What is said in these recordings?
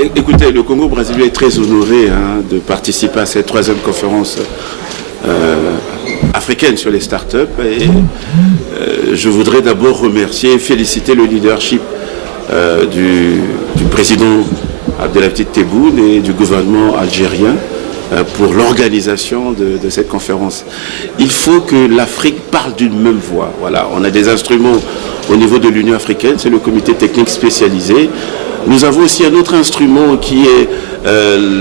Écoutez, le Congo brésilien est très honoré de participer à cette troisième conférence africaine sur les startups. Et je voudrais d'abord remercier et féliciter le leadership du président Abdelaziz Tebboune et du gouvernement algérien pour l'organisation de cette conférence. Il faut que l'Afrique parle d'une même voix. Voilà, on a des instruments au niveau de l'Union africaine, c'est le comité technique spécialisé. Nous avons aussi un autre instrument qui est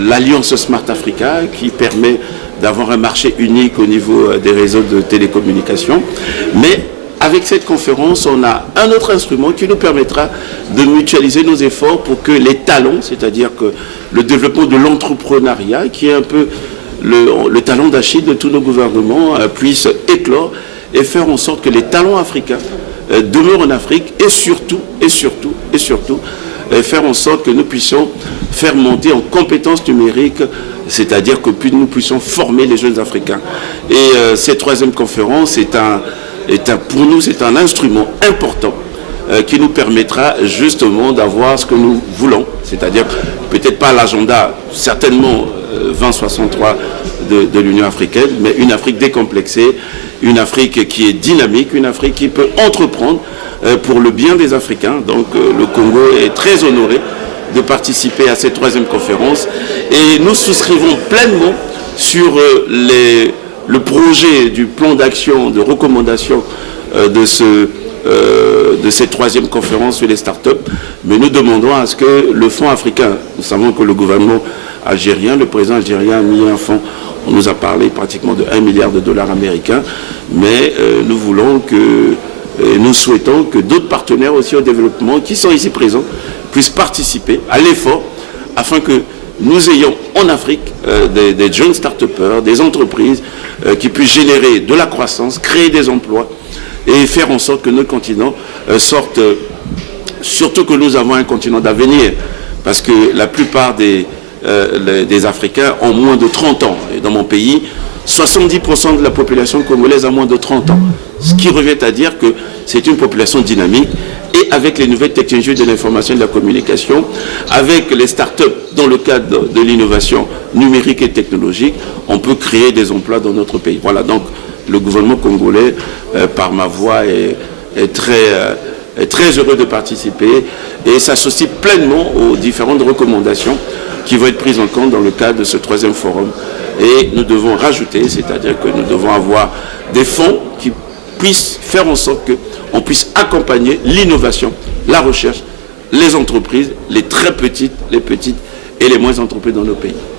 l'Alliance Smart Africa, qui permet d'avoir un marché unique au niveau des réseaux de télécommunications. Mais avec cette conférence, on a un autre instrument qui nous permettra de mutualiser nos efforts pour que les talents, c'est-à-dire que le développement de l'entrepreneuriat, qui est un peu le talon d'Achille de tous nos gouvernements, puisse éclore et faire en sorte que les talents africains demeurent en Afrique et surtout, faire en sorte que nous puissions faire monter en compétences numériques, c'est-à-dire que nous puissions former les jeunes Africains. Et cette troisième conférence pour nous, c'est un instrument important qui nous permettra justement d'avoir ce que nous voulons, c'est-à-dire peut-être pas l'agenda, certainement 2063 de l'Union africaine, mais une Afrique décomplexée, une Afrique qui est dynamique, une Afrique qui peut entreprendre pour le bien des Africains. Donc le Congo est très honoré de participer à cette troisième conférence et nous souscrivons pleinement sur le projet du plan d'action, de recommandation de cette troisième conférence sur les startups, mais nous demandons à ce que le fonds africain, nous savons que le gouvernement algérien, le président algérien a mis un fonds, on nous a parlé pratiquement de 1 milliard de dollars américains, mais nous souhaitons que d'autres partenaires aussi au développement qui sont ici présents puissent participer à l'effort afin que nous ayons en Afrique des jeunes start-upers, des entreprises qui puissent générer de la croissance, créer des emplois et faire en sorte que notre continent sorte, surtout que nous avons un continent d'avenir, parce que la plupart des Africains ont moins de 30 ans. Et dans mon pays, 70% de la population congolaise a moins de 30 ans. Ce qui revient à dire que c'est une population dynamique. Et avec les nouvelles technologies de l'information et de la communication, avec les startups dans le cadre de l'innovation numérique et technologique, on peut créer des emplois dans notre pays. Voilà, donc le gouvernement congolais, par ma voix, est très heureux de participer et s'associe pleinement aux différentes recommandations qui vont être prises en compte dans le cadre de ce troisième forum. Et nous devons rajouter, c'est-à-dire que nous devons avoir des fonds qui puissent faire en sorte qu'on puisse accompagner l'innovation, la recherche, les entreprises, les très petites, les petites et les moyennes entreprises dans nos pays.